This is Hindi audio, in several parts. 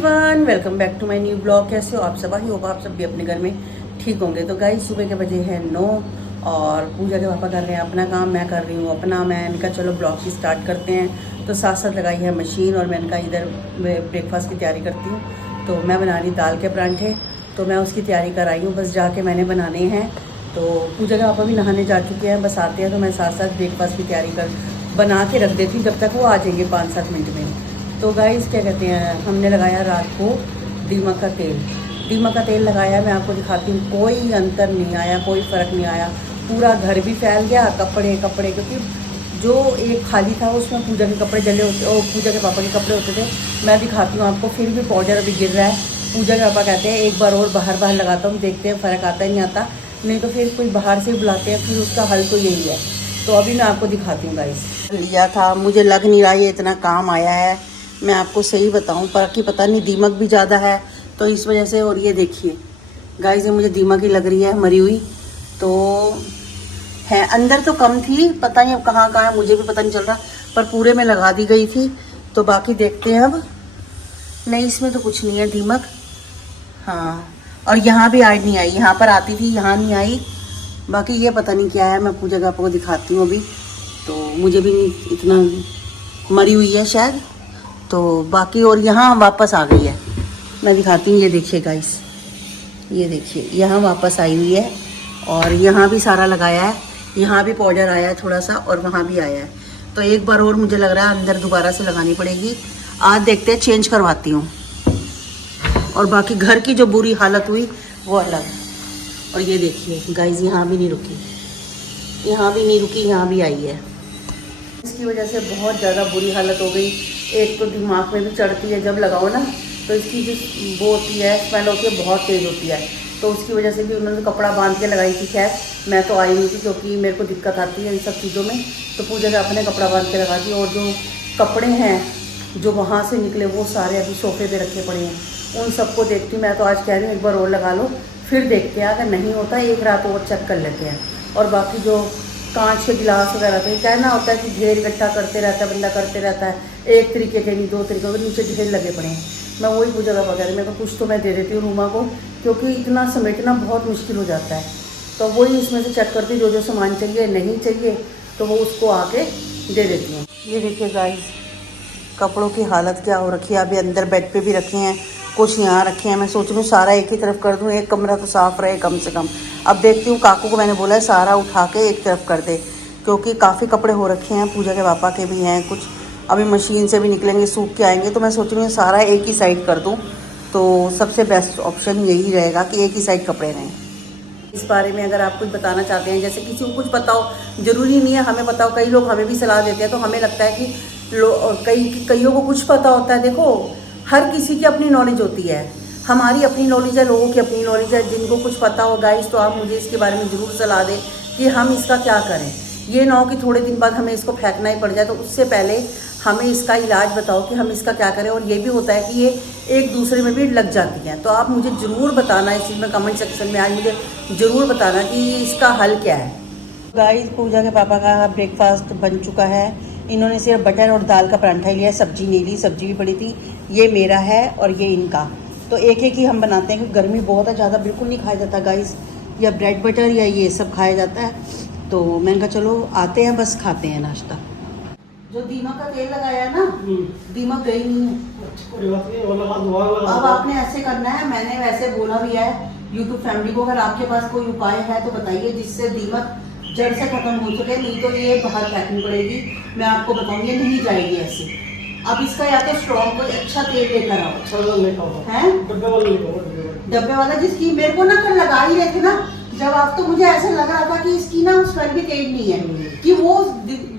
Everyone, welcome back to my new blog. कैसे हो आप सब? ही होगा आप सब भी अपने घर में ठीक होंगे। तो गाइस सुबह के बजे हैं 9 और पूजा के पापा कर रहे हैं अपना काम, मैं कर रही हूँ अपना। मैं इनका चलो ब्लॉग की स्टार्ट करते हैं। तो साथ साथ लगाई है मशीन और मैं इनका इधर ब्रेकफास्ट की तैयारी करती हूँ। तो मैं बना रही दाल के परांठे, तो मैं उसकी तैयारी कर आई हूँ, बस जाके मैंने बनाने हैं। तो पूजा के पापा भी नहाने जा चुके हैं, बस आते हैं तो मैं साथ साथ ब्रेकफास्ट की तैयारी बना के रख देती हूँ जब तक वो आ जाएंगे 5-7 मिनट में। तो गाइस क्या कहते हैं, हमने लगाया रात को दीमक का तेल। दीमक का तेल लगाया, मैं आपको दिखाती हूँ, कोई अंतर नहीं आया, कोई फ़र्क नहीं आया। पूरा घर भी फैल गया, कपड़े क्योंकि जो एक खाली था उसमें पूजा के कपड़े जले होते और पूजा के पापा के कपड़े होते थे। मैं दिखाती हूँ आपको, फिर भी पाउडर अभी गिर रहा है। पूजा के पापा कहते हैं एक बार और बाहर लगाता हूँ, देखते हैं फ़र्क आता है नहीं आता, नहीं तो फिर कोई बाहर से बुलाते हैं, फिर उसका हल तो यही है। तो अभी मैं आपको दिखाती हूँ गाइस। लिया था, मुझे लग नहीं रहा ये इतना काम आया है, मैं आपको सही बताऊं, पर कि पता नहीं दीमक भी ज़्यादा है तो इस वजह से। और ये देखिए गाइस, ये मुझे दीमक ही लग रही है, मरी हुई तो है। अंदर तो कम थी, पता नहीं अब कहाँ है, मुझे भी पता नहीं चल रहा, पर पूरे में लगा दी गई थी। तो बाकी देखते हैं अब। नहीं, इसमें तो कुछ नहीं है दीमक। हाँ, और यहाँ भी आज नहीं आई, यहाँ पर आती थी, यहाँ नहीं आई। बाकी ये पता नहीं क्या है, मैं पूजा का आपको दिखाती हूँ अभी। तो मुझे भी नहीं, इतना मरी हुई है शायद। तो बाकी और यहाँ वापस आ गई है, मैं दिखाती हूँ। ये देखिए गाइस, ये देखिए यहाँ वापस आई हुई है। और यहाँ भी सारा लगाया है, यहाँ भी पाउडर आया है थोड़ा सा और वहाँ भी आया है। तो एक बार और मुझे लग रहा है अंदर दोबारा से लगानी पड़ेगी। आज देखते हैं, चेंज करवाती हूँ। और बाकी घर की जो बुरी हालत हुई वो अलग। और ये देखिए गाइस, यहाँ भी नहीं रुकी, यहाँ भी नहीं रुकी, यहाँ भी आई है। इसकी वजह से बहुत ज़्यादा बुरी हालत हो गई। एक तो दिमाग में भी चढ़ती है, जब लगाओ ना तो इसकी जो वो होती है, स्मेल होती है, बहुत तेज़ होती है। तो उसकी वजह से भी उन्होंने कपड़ा बांध के लगाई थी। खैर मैं तो आई नहीं थी क्योंकि मेरे को दिक्कत आती है इन सब चीज़ों में। तो पूजा का अपने कपड़ा बांध के लगा दी। और जो कपड़े हैं जो वहाँ से निकले वो सारे अभी सोफे पे रखे पड़े हैं, उन सबको देखती हूँ। मैं तो आज कह रही हूँ एक बार और लगा लो, फिर देखते हैं, अगर नहीं होता एक रात और चेक कर लेते हैं। और बाकी जो कांच के गिलास वगैरह, तो कहना होता है कि ढेर इकट्ठा करते रहता है बंदा, करते रहता है, एक तरीके के नहीं दो तरीके के, नीचे ढेर लगे पड़े हैं। मैं वही पूजा का वगैरह, मेरे को कुछ तो मैं दे देती हूँ रूमा को, क्योंकि इतना समेटना बहुत मुश्किल हो जाता है। तो वही इसमें से चेक करती हूँ, जो सामान चाहिए नहीं चाहिए तो वो उसको आके दे देती हूँ। ये देखिए गाइस, कपड़ों की हालत क्या हो रखी है। अभी अंदर बेड पे भी रखे हैं, कुछ यहाँ रखे हैं। मैं सोच रही हूँ सारा एक ही तरफ कर दूँ, एक कमरा तो साफ़ रहे कम से कम। अब देखती हूँ, काकू को मैंने बोला है सारा उठा के एक तरफ कर दे, क्योंकि काफ़ी कपड़े हो रखे हैं, पूजा के पापा के भी हैं कुछ, अभी मशीन से भी निकलेंगे, सूख के आएंगे। तो मैं सोच रही हूँ सारा एक ही साइड कर दूँ, तो सबसे बेस्ट ऑप्शन यही रहेगा कि एक ही साइड कपड़े रहें। इस बारे में अगर आप कुछ बताना चाहते हैं, जैसे किसी को कुछ पता हो, ज़रूरी नहीं है हमें पता हो, कई लोग हमें भी सलाह देते हैं तो हमें लगता है कि कईयों को कुछ पता होता है। देखो, हर किसी की अपनी नॉलेज होती है, हमारी अपनी नॉलेज है, लोगों की अपनी नॉलेज है। जिनको कुछ पता हो गाइस, तो आप मुझे इसके बारे में ज़रूर सलाह दें कि हम इसका क्या करें। ये ना हो कि थोड़े दिन बाद हमें इसको फेंकना ही पड़ जाए। तो उससे पहले हमें इसका इलाज बताओ कि हम इसका क्या करें। और ये भी होता है कि ये एक दूसरे में भी लग जाती हैं। तो आप मुझे ज़रूर बताना इस चीज़ में, कमेंट सेक्शन में आज मुझे ज़रूर बताना कि इसका हल क्या है। गाइस, पूजा के पापा का ब्रेकफास्ट बन चुका है। इन्होंने सिर्फ बटर और दाल का परांठा ही लिया, सब्जी नहीं ली, सब्जी भी पड़ी थी। ये मेरा है और ये इनका, तो एक एक ही हम बनाते हैं क्योंकि गर्मी बहुत है, ज़्यादा बिल्कुल नहीं खाया जाता गाइस, या ब्रेड बटर या ये सब खाया जाता है। तो मैंने कहा चलो आते हैं, बस खाते हैं नाश्ता। जो दीमक का तेल लगाया है ना, दीमक गई नहीं है। अब आपने ऐसे करना है, मैंने वैसे बोला भी है यूट्यूब फैमिली को, अगर आपके पास कोई उपाय है तो बताइए जिससे दीमक जड़ से खत्म हो सके, नहीं तो ये बाहर फेंकनी पड़ेगी। मैं आपको बताऊंगी, नहीं जाएगी ऐसे। अब इसका या तो स्ट्रॉन्ग कोई अच्छा तेल लेकर आओ, है डब्बे वाला, जिसकी मेरे को ना कल लगा ही रहे थे ना जब आप, तो मुझे ऐसा लग रहा था कि इसकी ना स्मेल भी तेज नहीं है, कि वो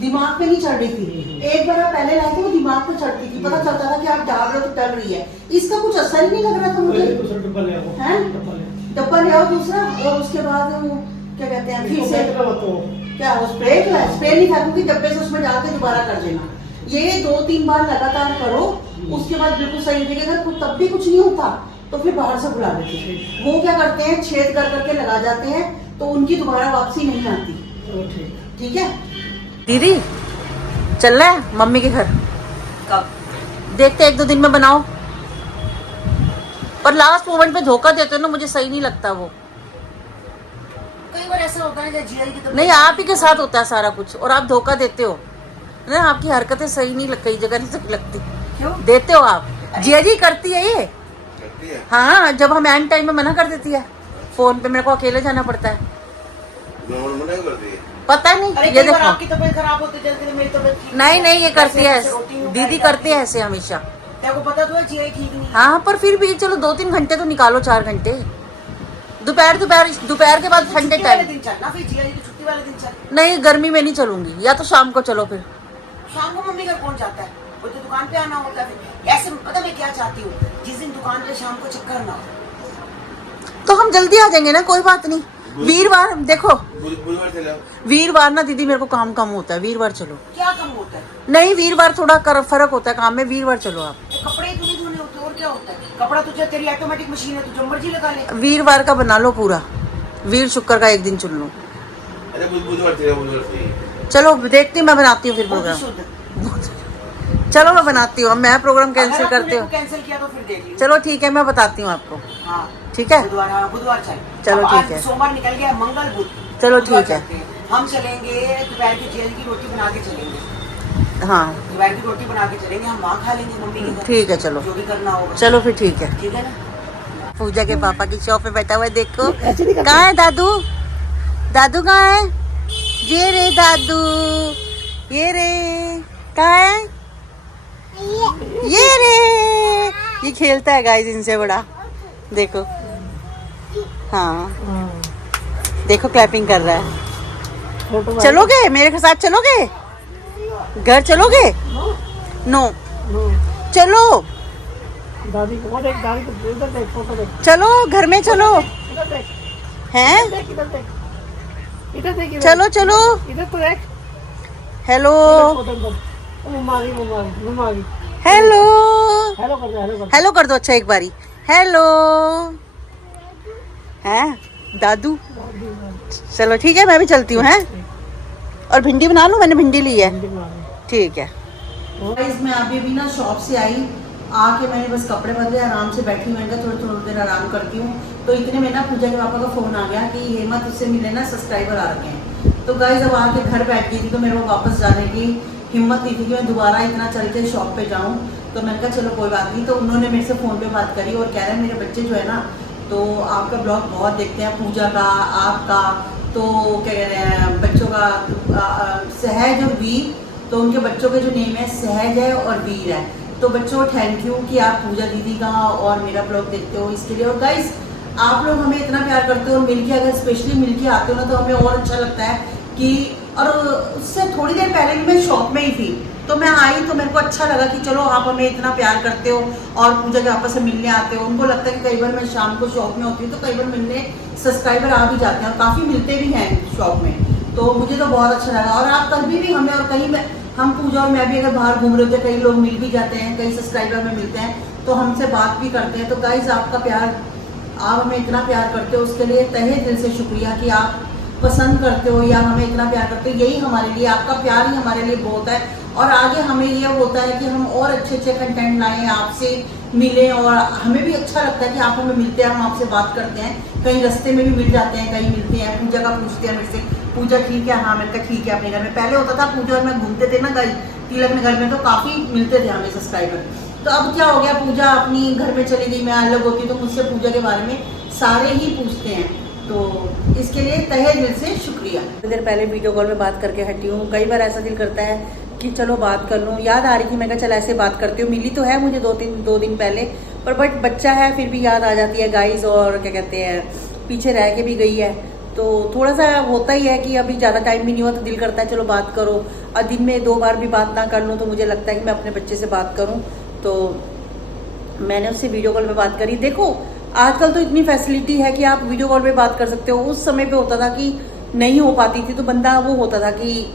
दिमाग पे नहीं चढ़ रही थी। एक बार आप पहले लाए थे वो दिमाग पे चढ़ती थी, पता चलता था कि आप डाल रहे हो तो टल रही है। इसका कुछ असर ही नहीं लग रहा था मुझे। डब्बा ले आओ दूसरा, और उसके बाद वो क्या कहते हैं, फिर से क्या वो स्प्रे नहीं फेंकूंगी, डब्बे से उसमें डाल के दोबारा कर देना। ये 2-3 बार लगातार करो, उसके बाद बिल्कुल सही रहेगा। अगर तब भी कुछ नहीं होता तो फिर बाहर से बुला लेते हैं। वो क्या करते हैं, छेद कर करके लगा जाते हैं, तो उनकी दोबारा वापसी नहीं आती। ठीक है दीदी, चल रहा है मम्मी के घर, कब देखते 1-2 दिन में बनाओ। पर लास्ट मोमेंट पे धोखा देते हो ना, मुझे सही नहीं लगता वो। कई बार ऐसा होता है जिया की तबीयत नहीं, आप ही के साथ होता है सारा कुछ और आप धोखा देते हो ना। आपकी हरकतें सही नहीं कई जगह नहीं सही लगती। क्यों देते हो आप? जिया जी करती है ये। हाँ, जब हम एंड टाइम में मना कर देती है, फोन पे मेरे को अकेले जाना पड़ता है। पता नहीं, अरे ये कई बार देखो। आपकी तबीयत खराब होती है, मेरी तबीयत ठीक नहीं नहीं, ये करती है, ऐसे रोटी में दीदी बैठ करती है ऐसे हमेशा। तेरे को पता तो है जिया ठीक नहीं है। हाँ, पर फिर भी चलो 2-3 घंटे तो निकालो, 4 घंटे दोपहर के बाद ठंडे छुट्टी वाले टाइम। दिन चल ना, फिर जिया जी की छुट्टी वाले दिन चल। नहीं, गर्मी में नहीं चलूंगी, या तो शाम को चलो फिर। शाम को मम्मी घर कौन जाता है, वो तो दुकान पे आना होता है। फिर ऐसे पता मैं क्या चाहती हूँ, जिस दिन दुकान पे शाम को चक्कर ना हो। तो हम जल्दी आ जाएंगे ना, कोई बात नहीं। वीरवार देखो, बुधवार चलो। वीरवार ना दीदी मेरे को काम कम होता है, वीरवार चलो। क्या कम होता है? नहीं, वीरवार थोड़ा फर्क होता है काम में, वीरवार चलो आप। तो कपड़े तो नहीं धोने होते और क्या होता है? कपड़ा तुझे, तेरी ऑटोमेटिक मशीन है, तू जो मर्जी लगा ले। वीरवार का बना लो पूरा, वीर शुक्र का एक दिन चुन लो। अरे बुधवार चलो। चलो देखती हूँ, मैं बनाती हूँ फिर बहुत ही प्रोग्राम। शुद्ध। चलो मैं बनाती हूँ, मैं प्रोग्राम कैंसिल करती हूँ। कैंसिल किया तो फिर देख लियो। चलो ठीक है, मैं बताती हूँ आपको। हाँ ठीक है, बुधवार, हाँ बुधवार चल। चलो, अब ठीक आज है। सोमवार निकल गया, मंगल बुध। चलो, बुधवार ठीक है। चलते हैं। हम चलेंगे दोपहर की जेल की रोटी बना के चलेंगे। हाँ दोपहर की रोटी बना के चलेंगे, हम वहाँ खा लेंगे मम्मी के घर। ठीक है, चलो जो भी करना होगा। चलो फिर ठीक है। ठीक है ना। पूजा के पापा की शॉप पे बैठा हुआ है, देखो कहाँ है दादू। दादू कहाँ है? ये रे दादू, ये रे, कहाँ है? ये रे, ये खेलता है गाइस इनसे बड़ा, देखो। हाँ देखो, क्लैपिंग कर रहा है। चलोगे मेरे साथ? चलोगे घर? चलोगे? नो, चलो दादी को देख, दादी को इधर देख, फोटो देख, चलो घर में, चलो इधर देख, हैं, इधर देख, इधर देख, इधर चलो चलो। इधर तो देख, हेलो फोटो इधर। मम्मा हेलो, हेलो कर दे, हेलो कर दे। हेलो कर दो। अच्छा एक बारी हेलो, हैं दादू। चलो ठीक है, मैं भी चलती हूँ, हैं। और भिंडी बना लूँ, मैंने भिंडी ली है। ठीक है। मैं अभी ना शॉप से आई, आके मैंने बस कपड़े बदले, आराम से बैठी हूँ, थोड़ी देर आराम करती हूँ। तो इतने में ना पूजा के पापा का फोन आ गया कि हेमा तुझसे मिले ना, सब्सक्राइबर आ रखे हैं। तो गाइस अब आके घर बैठ गई थी, तो मेरे को वापस जाने की हिम्मत नहीं थी कि मैं दोबारा इतना चल के शॉप पे जाऊँ। तो मैंने कहा चलो कोई बात नहीं। तो उन्होंने मेरे से फ़ोन पे बात करी और कह रहे हैं मेरे बच्चे जो है ना, तो आपका ब्लॉग बहुत देखते हैं, पूजा का, आपका, तो क्या कह रहे हैं बच्चों का सहज और वीर, तो उनके बच्चों के जो नेम है सहज है और वीर है। तो बच्चों थैंक यू कि आप पूजा दीदी का और मेरा ब्लॉग देखते हो इसके लिए। और गाइस आप लोग हमें इतना प्यार करते हो, और मिलके अगर स्पेशली मिलके आते हो ना, तो हमें और अच्छा लगता है कि। और उससे थोड़ी देर पहले भी मैं शॉप में ही थी, तो मैं आई तो मेरे को अच्छा लगा कि चलो आप हमें इतना प्यार करते हो और पूजा के आपस से मिलने आते हो। उनको लगता है कि कई बार मैं शाम को शॉप में होती हूँ, तो कई बार मिलने सब्सक्राइबर आ भी जाते हैं और काफ़ी मिलते भी हैं शॉप में। तो मुझे तो बहुत अच्छा लगा। और आप कभी भी हमें, और कहीं में हम पूजा और मैं भी अगर बाहर घूम रहे होते हैं, कई लोग मिल भी जाते हैं, कई सब्सक्राइबर में मिलते हैं, तो हमसे बात भी करते हैं। तो गाइस आपका प्यार, आप हमें इतना प्यार करते हो, उसके लिए तहे दिल से शुक्रिया कि आप पसंद करते हो या हमें इतना प्यार करते हो। यही हमारे लिए, आपका प्यार ही हमारे लिए बहुत है। और आगे हमें ये होता है कि हम और अच्छे अच्छे कंटेंट लाएं, आपसे मिलें, और हमें भी अच्छा लगता है कि आप हमें मिलते हैं, हम आपसे बात करते हैं, कहीं रास्ते में भी मिल जाते हैं, कहीं मिलते हैं। पूजा का पूछते हैं मेरे से, पूजा ठीक है? हाँ मैंने कहा ठीक है। अपने घर में पहले होता था, पूजा और मैं घूमते थे ना गाइस तिलक नगर में, तो काफ़ी मिलते थे हमें सब्सक्राइबर। तो अब क्या हो गया, पूजा अपनी घर में चली गई, मैं अलग होती, तो मुझसे पूजा के बारे में सारे ही पूछते हैं। तो इसके लिए तहे दिल से शुक्रिया। देर पहले वीडियो कॉल में बात करके हटी हूँ। कई बार ऐसा दिल करता है कि चलो बात कर लूँ, याद आ रही थी, मैं कहा चल ऐसे बात करती हूँ। मिली तो है मुझे 2 दिन पहले, पर बट बच्चा है फिर भी याद आ जाती है गाइस। और क्या कहते हैं, पीछे रह के भी गई है, तो थोड़ा सा होता ही है कि अभी ज़्यादा टाइम भी नहीं हुआ, तो दिल करता है चलो बात करो। और दिन में 2 बार भी बात ना कर लूँ तो मुझे लगता है कि मैं अपने बच्चे से बात करूँ। तो मैंने उससे वीडियो कॉल पे बात करी। देखो आजकल तो इतनी फैसिलिटी है कि आप वीडियो कॉल पे बात कर सकते हो। उस समय पे होता था कि नहीं हो पाती थी, तो बंदा वो होता था कि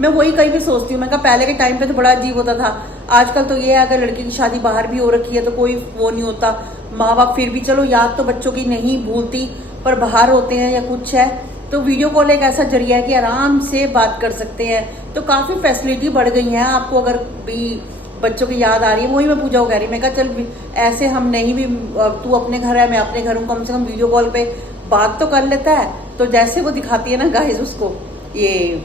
मैं वही कहीं भी सोचती हूँ, मैं कहा पहले के टाइम पे तो बड़ा अजीब होता था। आजकल तो ये है अगर लड़की की शादी बाहर भी हो रखी है तो कोई वो नहीं होता, माँ बाप फिर भी चलो याद तो बच्चों की नहीं भूलती, पर बाहर होते हैं या कुछ है, तो वीडियो कॉल एक ऐसा जरिया है कि आराम से बात कर सकते हैं। तो काफ़ी फैसिलिटी बढ़ गई है। आपको अगर भी बच्चों की याद आ रही है। वही मैं पूजा को कह रही, मैं कहा चल ऐसे हम नहीं भी, तू अपने घर है मैं अपने घर हूँ, कम से कम वीडियो कॉल पे बात तो कर लेता है। तो जैसे वो दिखाती है ना गाइस उसको, ये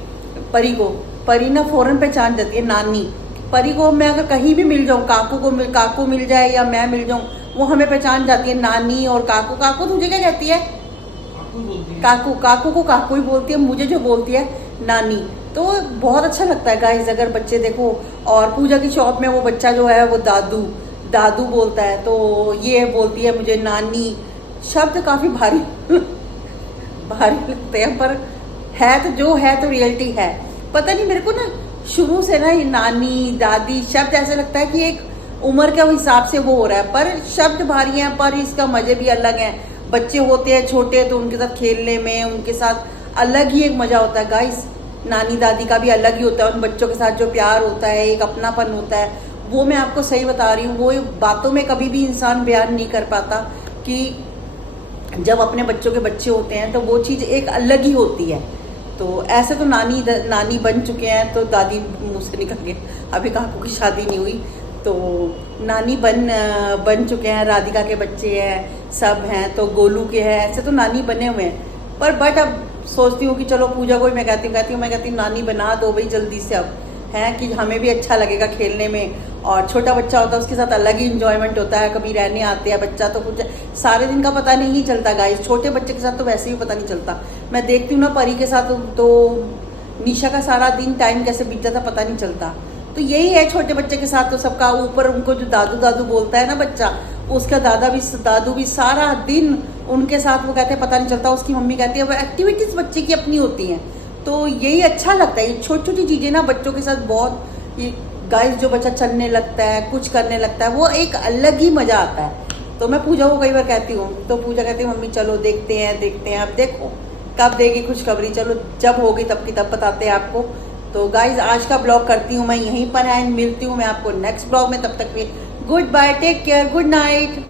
परी को, परी ना फौरन पहचान जाती है नानी। परी को मैं अगर कहीं भी मिल जाऊँ, काकू मिल जाए या मैं मिल जाऊँ, वो हमें पहचान जाती है नानी और काकू। काकू तुझे क्या कहती है? काकू को काकू ही बोलती है, मुझे जो बोलती है नानी। तो बहुत अच्छा लगता है गाइस अगर बच्चे देखो। और पूजा की शॉप में वो बच्चा जो है वो दादू बोलता है, तो ये बोलती है मुझे नानी। शब्द काफी भारी भारी लगते हैं, पर है तो जो है तो रियलिटी है। पता नहीं मेरे को ना शुरू से ना ये नानी दादी शब्द ऐसे लगता है कि एक उम्र के हिसाब से वो हो रहा है, पर शब्द भारी हैं, पर इसका मजे भी अलग है। बच्चे होते हैं छोटे तो उनके साथ खेलने में, उनके साथ अलग ही एक मजा होता है गाइस। नानी दादी का भी अलग ही होता है, उन बच्चों के साथ जो प्यार होता है, एक अपनापन होता है, वो मैं आपको सही बता रही हूँ। वो बातों में कभी भी इंसान बयान नहीं कर पाता कि जब अपने बच्चों के बच्चे होते हैं तो वो चीज़ एक अलग ही होती है। तो ऐसे तो नानी बन चुके हैं, तो दादी मुँह से निकल गए, अभी काकू की शादी नहीं हुई, तो नानी बन चुके हैं। राधिका के बच्चे हैं, सब हैं, तो गोलू के हैं, ऐसे तो नानी बने हुए हैं। पर बट अब सोचती हूँ कि चलो पूजा को ही मैं कहती हूँ नानी बना दो भाई जल्दी से, अब है कि हमें भी अच्छा लगेगा खेलने में। और छोटा बच्चा होता है उसके साथ अलग ही इंजॉयमेंट होता है, कभी रहने आते हैं बच्चा, तो कुछ सारे दिन का पता नहीं चलता गाइस। छोटे बच्चे के साथ तो वैसे भी पता नहीं चलता। मैं देखती हूँ ना परी के साथ, तो निशा का सारा दिन टाइम कैसे बीत जाता पता नहीं चलता। तो यही है छोटे बच्चे के साथ, तो सबका ऊपर उनको जो दादू बोलता है ना बच्चा, उसका दादू भी सारा दिन उनके साथ वो कहते हैं पता नहीं चलता। उसकी मम्मी कहती है वो एक्टिविटीज बच्चे की अपनी होती हैं, तो यही अच्छा लगता है। ये छोटी छोटी चीजें ना बच्चों के साथ बहुत, ये गाइस जो बच्चा चलने लगता है, कुछ करने लगता है, वो एक अलग ही मजा आता है। तो मैं पूजा को कई बार कहती हूँ, तो पूजा कहती है मम्मी चलो देखते हैं। अब देखो कब देगी खुशखबरी, चलो जब होगी तब की तब बताते हैं आपको। तो गाइज आज का ब्लॉग करती हूँ मैं यहीं पर है, मिलती हूँ मैं आपको नेक्स्ट ब्लॉग में। तब तक भी good bye, take care, good night.